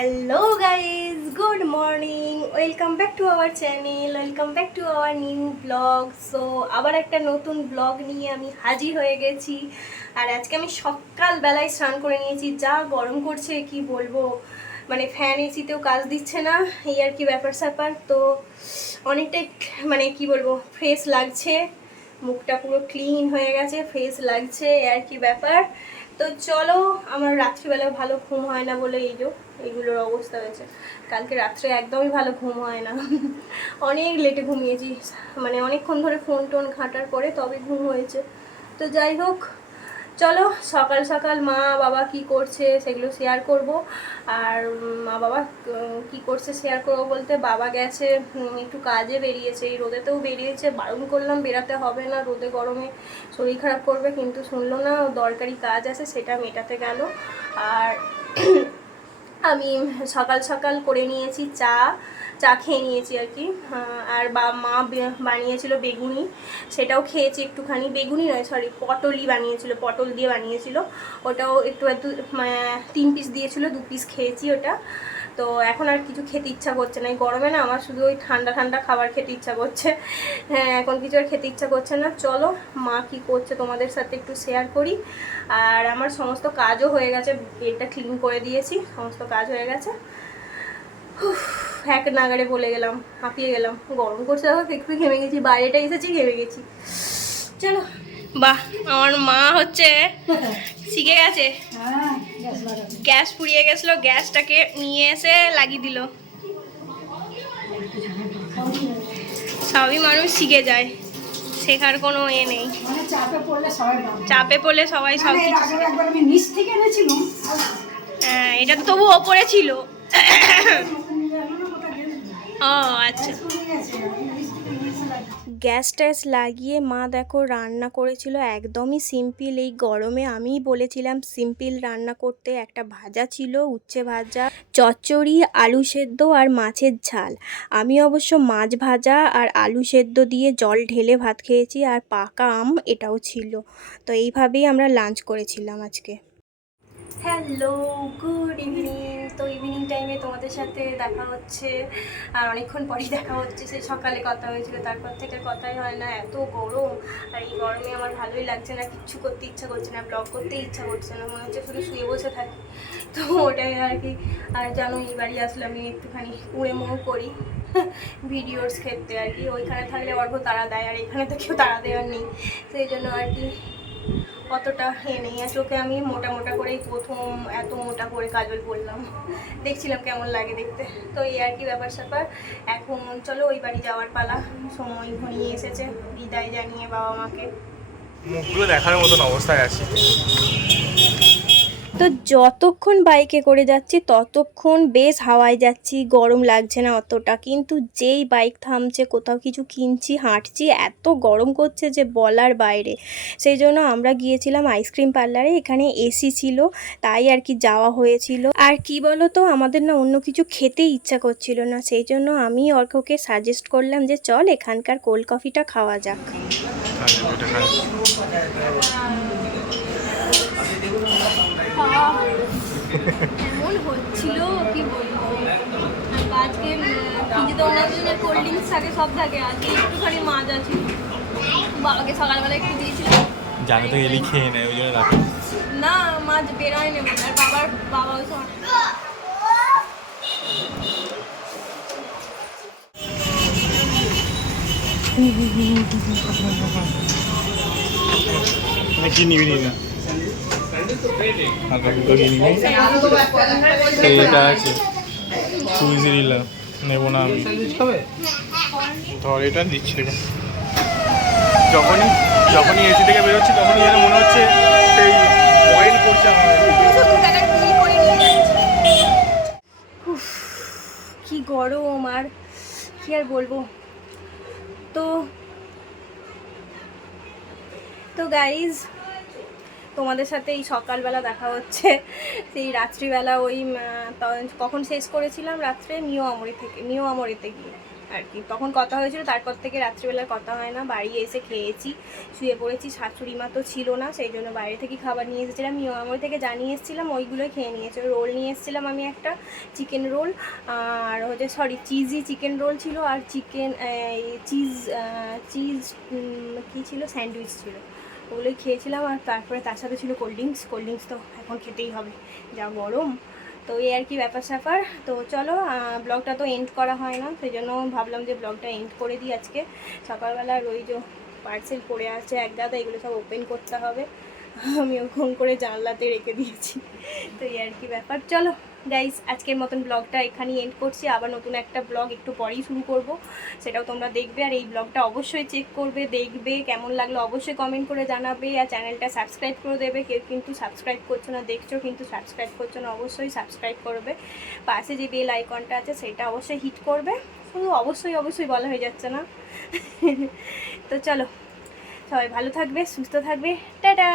Hello guys, good morning, welcome back to our channel, welcome back to our new blog. So আবার একটা নতুন blog নিয়ে আমি হাজির হয়ে গেছি। আর আজকে আমি সকালবেলায় স্নান করে নিয়েছি। যা গরম করছে কি বলবো, মানে ফ্যান এসিতেও কাজ দিচ্ছে না, এই আর কি ব্যাপার স্যাপার। তো অনেকটাই মানে কি বলবো, ফ্রেশ লাগছে, মুখটা পুরো ক্লিন হয়ে গেছে, ফ্রেশ লাগছে, এই আর কি ব্যাপার। তো চলো, আমার রাত্রিবেলা ভালো ঘুম হয় না বলে এইগুলোর অবস্থা হয়েছে। কালকে রাত্রে একদমই ভালো ঘুম হয় না অনেক লেটে ঘুমিয়েছি, মানে অনেকক্ষণ ধরে ফোন টোন ঘাঁটার পরে তবে ঘুম হয়েছে। তো যাই হোক, চলো সকাল সকাল মা বাবা কি করছে সেগুলো শেয়ার করব। আর মা বাবা কি করছে শেয়ার করবো বলতে, বাবা গেছে একটু কাজে বেরিয়েছে, এই রোদেতেও বেরিয়েছে। বারণ করলাম বেরাতে হবে না, রোদে গরমে শরীর খারাপ করবে, কিন্তু শুনলো না। দরকারি কাজ আছে সেটা মেটাতে গেল। আর আমি সকাল সকাল করে নিয়েছি চা খেয়ে নিয়েছি আর কি। আর মা বানিয়েছিল বেগুনি, সেটাও খেয়েছি একটুখানি। বেগুনি নয়, সরি, পটলই বানিয়েছিল, পটল দিয়ে বানিয়েছিল। ওটাও একটু 3 পিস দিয়েছিল, 2 পিস খেয়েছি ওটা। তো এখন আর কিছু খেতে ইচ্ছা করছে না, এই গরমে না আমার শুধু ওই ঠান্ডা ঠান্ডা খাবার খেতে ইচ্ছা করছে। হ্যাঁ, এখন কিছু আর খেতে ইচ্ছা করছে না। চলো মা কি করছে তোমাদের সাথে একটু শেয়ার করি। আর আমার সমস্ত কাজও হয়ে গেছে, বেডটা ক্লিন করে দিয়েছি, সমস্ত কাজ হয়ে গেছে। এক নাগারে বলে গেলাম, হাঁপিয়ে গেলাম, গরম করছে, একটু ঘেমে গেছি, বাইরেটা এসেছি ঘেমে গেছি। চলো, বাহ, আমার মা হচ্ছে শিখে গেছে। গ্যাস ফুরিয়ে গেছিলো, গ্যাসটাকে নিয়ে এসে লাগিয়ে দিল। সবই মানুষ শিখে যায়, শেখার কোনো এ নেই। চাপে পড়লে সবাই সব কিছু। হ্যাঁ, এটা তো তবু ওপরে ছিল। ও আচ্ছা। গ্যাস ট্যাস লাগিয়ে মা দেখো রান্না করেছিল, একদমই সিম্পল। এই গরমে আমিই বলেছিলাম সিম্পল রান্না করতে। একটা ভাজা ছিল, উচ্ছে ভাজা, চচ্চড়ি, আলু সেদ্ধ আর মাছের ঝাল। আমি অবশ্য মাছ ভাজা আর আলু সেদ্ধ দিয়ে জল ঢেলে ভাত খেয়েছি, আর পাকা আম এটাও ছিল। তো এইভাবেই আমরা লাঞ্চ করেছিলাম আজকে। Hello, good evening. তো ইভিনিং টাইমে তোমাদের সাথে দেখা হচ্ছে, আর অনেকক্ষণ পরেই দেখা হচ্ছে। সে সকালে কথা হয়েছিল, তারপর থেকে কথাই হয় না, এত গরম। আর এই গরমে আমার ভালোই লাগছে না, কিচ্ছু করতে ইচ্ছা করছে না, ব্লগ করতে ইচ্ছা করছে না, মনে হচ্ছে শুধু শুয়ে বসে থাকি। তো ওটাই আর কি। আর জানো, এই বাড়ি আসলে আমি একটুখানি কুঁড়ে মুড়ো করি ভিডিওস ক্ষেত্রে আর কি। ওইখানে থাকলে অর্ঘ তাড়া দেয়, আর এখানে তো কেউ তাড়া দেওয়ার নেই। সেই জন্য আর কি অতটা নেই। আর চোখে আমি মোটা মোটা করেই প্রথম এত মোটা করে কাজল পরলাম, দেখছিলাম কেমন লাগে দেখতে। তো এই আর কি ব্যাপার স্যাপার। এখন চলো ওই বাড়ি যাওয়ার পালা, সময় ঘনিয়ে এসেছে, বিদায় জানিয়ে বাবা মাকে। মুখগুলো দেখার মতন অবস্থায় আছি। তো যতক্ষণ বাইকে করে যাচ্ছি ততক্ষণ বেশ হাওয়ায় যাচ্ছি, গরম লাগছে না অতটা। কিন্তু যেই বাইক থামছে, কোথাও কিছু কিনছি, হাঁটছি, এত গরম করছে যে বলার বাইরে। সেই জন্য আমরা গিয়েছিলাম আইসক্রিম পার্লারে, এখানে এসি ছিল, তাই আর কি যাওয়া হয়েছিল। আর কি বলো তো, আমাদের না অন্য কিছু খেতে ইচ্ছা করছিল না, সেই জন্য আমি অর্ককে সাজেস্ট করলাম যে চল এখানকার কোল্ড কফিটা খাওয়া যাক। এমন হচ্ছিল কি বলবো। আজকে ফ্রিজে ওনাদের কোল্ড ড্রিঙ্কস থাকে, সব থাকে, আজকে একটুখানি মাজা ছিল, বাবাকে সকালবেলা একটু দিয়েছিল। জানো তো এলি খেয়ে নেয়, ওই জন্য রাখো না, মাছ বেরোয় নেবে। আর বাবা ওই সময় কি নিবি না হালকা ফুলকা কি নিবি। এটা আছে সুইজি নিলাম, নেবো না আমি। ধর এটা দিচ্ছি, দেখুন যখনই যখনই এসি থেকে বেরোচ্ছি তখনই যেন মনে হচ্ছে সেই অয়েল করছে আমার। কি গরম, আর কি আর বলবো। তো তো গাইজ, তোমাদের সাথে এই সকালবেলা দেখা হচ্ছে সেই রাত্রিবেলা। ওই কখন শেষ করেছিলাম রাত্রে, নিউ আমরিতে গিয়ে। আর কি। তখন কথা হয়েছিল, তারপর থেকে রাত্রিবেলার কথা হয় না। বাড়ি এসে খেয়েছি, শুয়ে পড়েছি। শাশুড়ি মা তো ছিল না, সেই জন্য বাইরে থেকে খাবার নিয়ে এসেছিলাম। মিয়ামর থেকে জানিয়ে এসেছিলাম, ওইগুলোই খেয়ে নিয়েছে। রোল নিয়ে এসেছিলাম আমি একটা, চিকেন রোল, আর হচ্ছে চিজি চিকেন রোল ছিল, আর চিকেন চিজ চিজ কী ছিল, স্যান্ডউইচ ছিল, ওগুলোই খেয়েছিলাম। আর তারপরে তার সাথে ছিল কোল্ড ড্রিঙ্কস তো এখন খেতেই হবে, যা গরম। তো এই আর কি ব্যাপার স্যাপার। তো চলো, ব্লগটা তো এন্ড করা হয় না, সেই জন্য ভাবলাম যে ব্লগটা এন্ড করে দিই আজকে। সকালবেলা ওই যে পার্সেল পড়ে আছে এক গাদা, এগুলো সব ওপেন করতে হবে। আমি ওরকম করে জানলাতে রেখে দিয়েছি। তো এই আর কি ব্যাপার। চলো গাইস, আজকের মতন ব্লগটা এখানেই এন্ড করছি। আবার নতুন একটা ব্লগ একটু পরেই শুরু করব, সেটাও তোমরা দেখবে। আর এই ব্লগটা অবশ্যই চেক করবে, দেখবে কেমন লাগলো অবশ্যই কমেন্ট করে জানাবে। আর চ্যানেলটা সাবস্ক্রাইব করে দেবে। কেউ কিন্তু সাবস্ক্রাইব করছো না, দেখছো কিন্তু সাবস্ক্রাইব করছো না, অবশ্যই সাবস্ক্রাইব করবে। পাশে যে বেল আইকনটা আছে সেটা অবশ্যই হিট করবে। শুধু অবশ্যই বলা হয়ে যাচ্ছে না। তো চলো, সবাই ভালো থাকবে, সুস্থ থাকবে, টাটা।